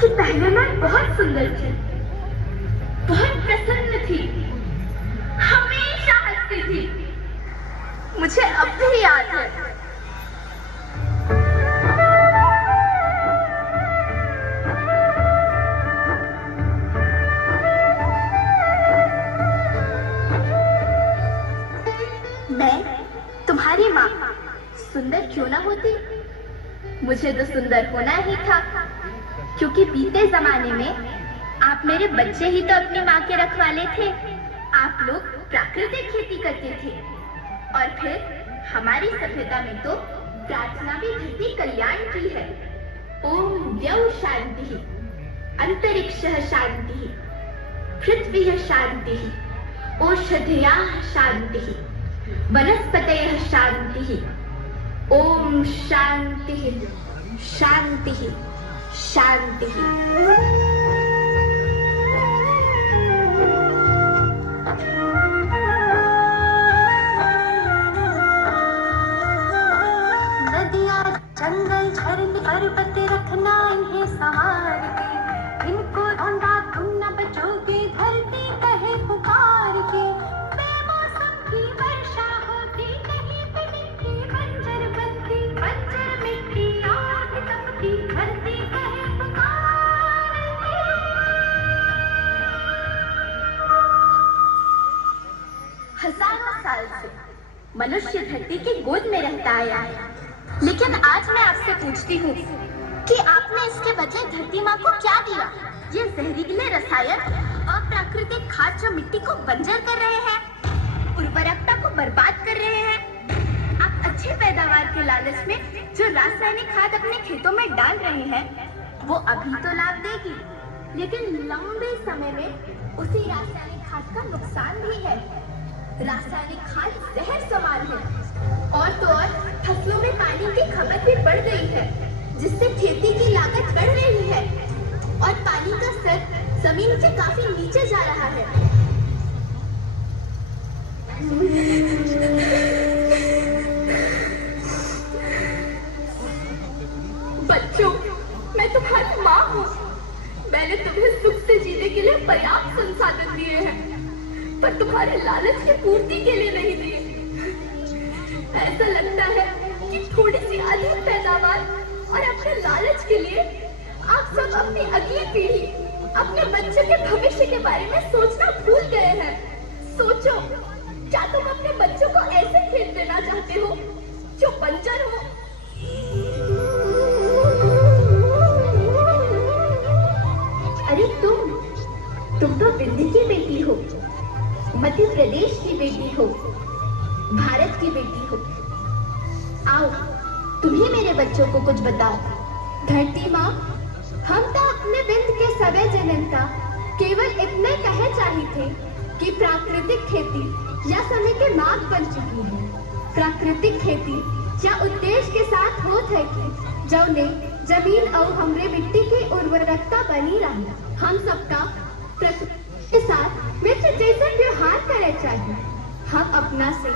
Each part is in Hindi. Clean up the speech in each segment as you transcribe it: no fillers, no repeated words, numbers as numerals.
कि पहले मैं बहुत सुंदर थी, बहुत प्रसन्न थी, हमेशा हंसती थी। मुझे अब भी याद है। मैं तुम्हारी माँ सुंदर क्यों ना होती? मुझे तो सुंदर होना ही था, क्योंकि बीते जमाने में आप मेरे बच्चे ही तो अपनी माँ के रखवाले थे। आप लोग प्राकृतिक खेती करते थे और फिर हमारी सभ्यता में तो प्रार्थना भी धरती कल्याण की है। ओम द्यौ शांति, अंतरिक्षः शांति, पृथ्वी शांति, ओषधयः शांति, वनस्पतयः शांति। ओम शांति शांति शांति। नदियाँ, जंगल, झरने, पर्वत रखना इन्हें संवार के, इनको ढूंढा तुम न बचोगे, धरती कहे पुकार के। बेमौसम की वर्षा होती, कहीं पे मिट्टी बंजर बनती, बंजर मिट्टी आग तपती, धरती कहे पुकार के। हजारों साल से मनुष्य धरती की गोद में रहता आया है, लेकिन आज मैं आपसे पूछती हूँ कि आपने इसके बदले धरती माँ को क्या दिया? ये जहरीले रसायन और प्राकृतिक खाद जो मिट्टी को बंजर कर रहे हैं, उर्वरकता को बर्बाद कर रहे हैं। आप अच्छी पैदावार के लालच में जो रासायनिक खाद अपने खेतों में डाल रहे हैं, वो अभी तो लाभ देगी, लेकिन लंबे समय में उसी रासायनिक खाद का नुकसान भी है। रासायनिक खाद जहर समान है और तो और फसलों में पानी की खपत भी बढ़ गई है, जिससे खेती की लागत बढ़ रही है और पानी का स्तर जमीन से काफी नीचे जा रहा है। बच्चों, मैं तुम्हारी माँ हूँ। मैंने तुम्हें सुख से जीने के लिए पर्याप्त संसाधन दिए हैं, पर तुम्हारे लालच की पूर्ति के लिए नहीं दिए। ऐसा लगता है कि थोड़ी सी अधिक पैदावार और अपने लालच के लिए आप सब अपनी अगली पीढ़ी, अपने बच्चों के भविष्य के बारे में सोचना भूल गए हैं। सोचो, क्या तुम अपने बच्चों को ऐसे खेत देना चाहते हो जो बंजर हो? अरे तुम तो दिल्ली की बेटी हो, मध्य प्रदेश की बेटी हो, भारत की बेटी हो। आओ, तुम ही मेरे बच्चों को कुछ बताओ। धरती माँ, हम तो अपने बिंद के सवे जनता केवल इतने कहे चाही थे कि प्राकृतिक खेती या समय के मार्ग बन चुकी है। प्राकृतिक खेती या उद्देश्य के साथ होत है कि जौने जमीन और हमरे मिट्टी की उर्वरकता बनी रही। हम सबका प्रकृति के साथ मित्र जैसे व्यवहार करे चाहिए। हम अपना से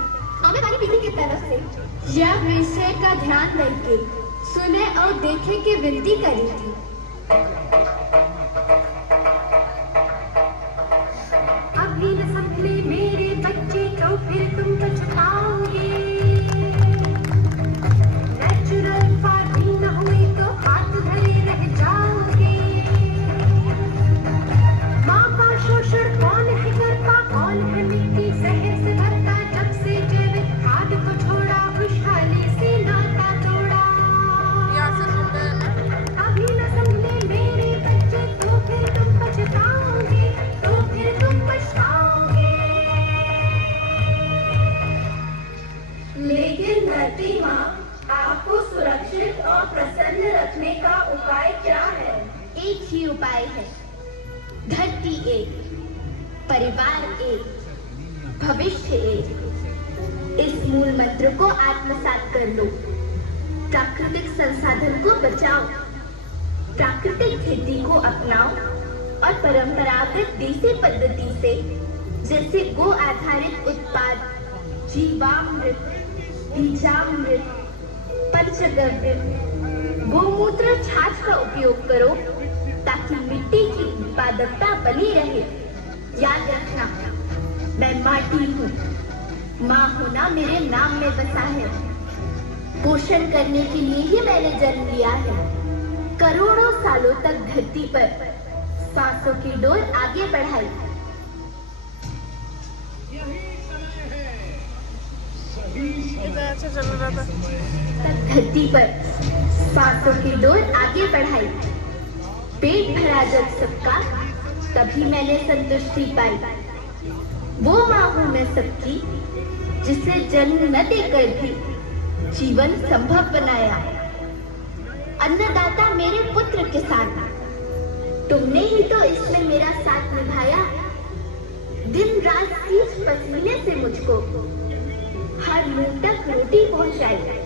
आने वाली पीढ़ी की तरफ से यह विषय का ध्यान देके सुने और देखे की विनती करी थी। अभी न संभले मेरे बच्चे तो फिर तुम पछताओगे। नेचुरल फार्मिंग न हुई तो हाथ धरे रह जाओगे। माँ का शोषण कौन है करता, कौन है मिट्टी जहर से भरता, जब से जैविक खाद को छोड़ा, खुशहाली से नाता तोड़ा। अभी न संभले मेरे बच्चे तो फिर तुम पछताओगे, तो फिर तुम पछताओगे। लेकिन धरती माँ, आपको सुरक्षित और प्रसन्न रखने का उपाय क्या है? एक ही उपाय है। धरती एक, परिवार एक, भविष्य एक। इस मूल मंत्र को आत्मसात कर लो। प्राकृतिक संसाधन को बचाओ, प्राकृतिक खेती को अपनाओ और परंपरागत देसी पद्धति से, जैसे गो आधारित उत्पाद, जीवामृत, बीजामृत, पंचगव्य, गोमूत्र छाछ का उपयोग करो ताकि मिट्टी की उत्पादकता बनी रहे। याद रखना, मैं माटी हूँ। माँ होना मेरे नाम में बसा है। पोषण करने के लिए ही मैंने जन्म लिया है। करोड़ों सालों तक धरती पर सांसों की डोर आगे बढ़ाई। ऐसे चल रहा था। तक धरती पर सांसों की डोर आगे बढ़ाई। पेट भरा जब सबका, तभी मैंने संतुष्टि पाई। वो माँ हूँ मैं सबकी, जिसे जन्म न देकर भी जीवन संभव बनाया। अन्नदाता मेरे पुत्र किसान, तुमने ही तो इसमें मेरा साथ निभाया। दिन रात सींच पसीने से मुझको हर मुंह तक रोटी पहुंचाई।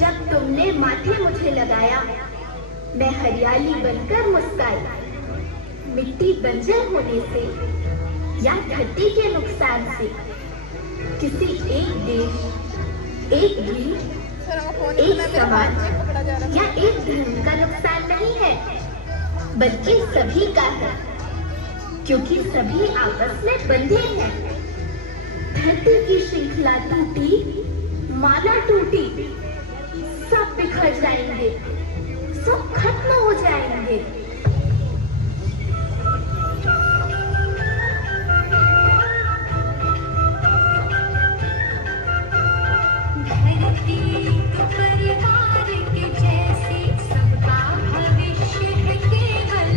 जब तुमने माथे मुझे लगाया, मैं हरियाली बनकर मुस्काई। मिट्टी बंजर होने से या धरती के नुकसान से किसी एक देश, एक द्वीप, एक समाज या एक धर्म का नुकसान नहीं है, बल्कि सभी का है, क्योंकि सभी आपस में बंधे हैं। धरती की श्रृंखला टूटी, माला टूटी, सब बिखर जाएंगे, सब खत्म हो जाएंगे। परिवार के जैसे सबका भविष्य है केवल।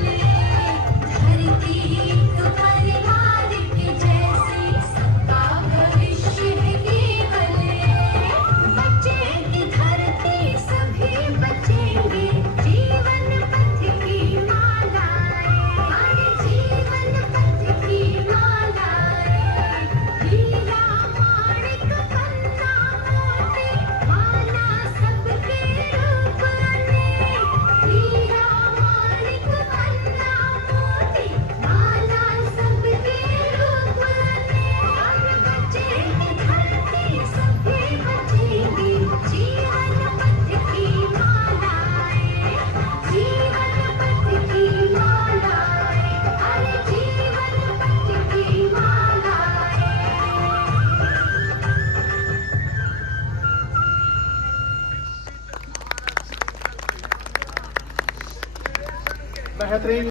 धरती तो परिवार के जैसे सबका भविष्य है केवल। बचेगी धरती सभी बचेंगे, जीवन पथ की मालाएं, हर जीवन पथ की मालाएं। हीरा माणिक पन्ना मोती, माला सबके रूप में। हीरा माणिक पन्ना मोती, माला सबके रूप में। और बचेगी धरती सभी बचेंगी, जीवन पथ की मालाएं, जीवन पथ की मालाएं, अरे जीवन पथ की मालाएं। बेहतरीन।